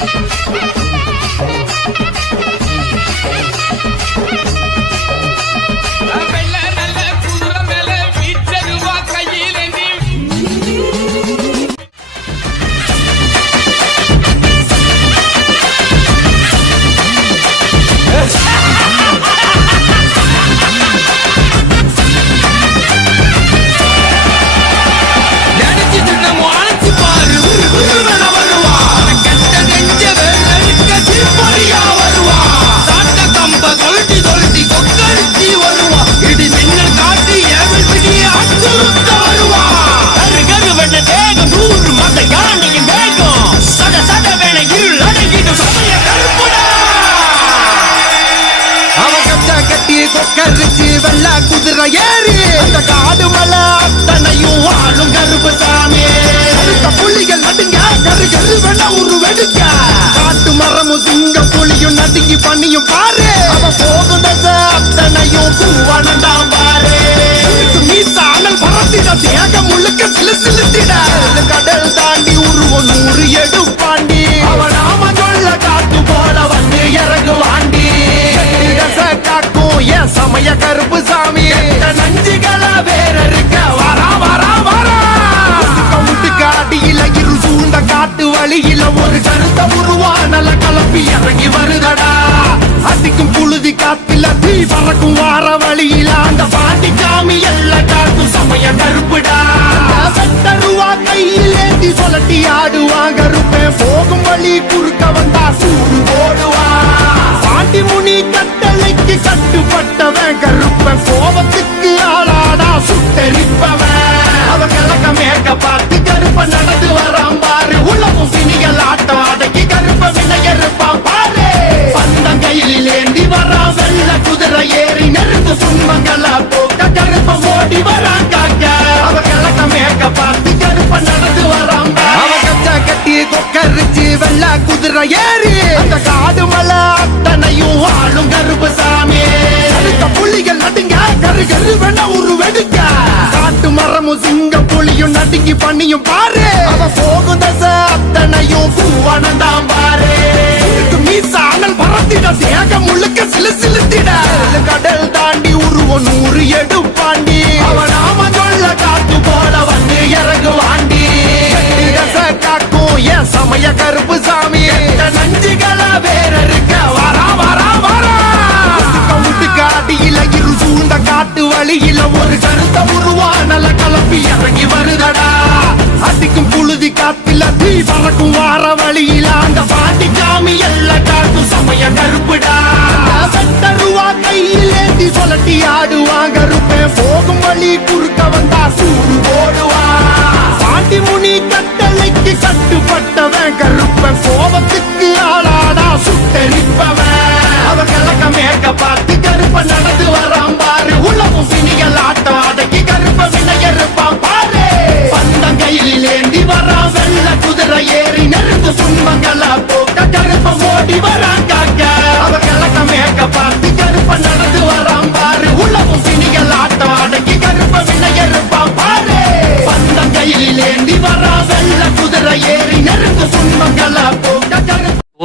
வெள்ள கட்டி கொக்கரிச்சு வெள்ள குதிரை ஏறி ஒரு கருத்த உருவானல கலப்பி இறங்கி வருதடா. அசிக்கும் புழுதி காத்தில தீ பறக்கும் வார வழியில அந்த பாட்டி காமி எல்லாம் காட்டும் சமய கருப்புடா. வெட்டருவா கையில் ஏந்தி சொலட்டி ஆடுவாங்க இருப்பேன் போகும் வழி குறுக்க வந்தா சூடு போடுவா. பாண்டி முனி கட்டளைக்கு கட்டுப்பட்டவன் கருப்பன் கோபத்துக்கு ஆளாடா சுட்டரிப்பவன். அவன் கலக்கமே வெள்ள குதிரை ஏறி அந்த காடு மலை அத்தனையும் ஆளும் கருப்பு சாமி அடுத்த புலிகள் நடுங்க கரு கரு வேணா உரு வெடுக்க. காட்டு மரமும் சிங்க புலியும் நடுங்கி பண்ணியும் பாரு. அவ போகும் தசை அத்தனையும் பூவான காட்டு வழியில ஒரு கருத்த உருவானல கலப்பி இறங்கி வருதடா. அடிக்கும் புழுதி காத்துல தீ பறக்கும் வார வழியில அந்த பாட்டி காமி எல்லா காட்டும் சமய கருப்புடா. வெட்டருவா கையில் ஏந்தி சொலட்டி ஆடுவாங்க இருப்பேன் போகும் வழி குறுக்க வந்தா சூடு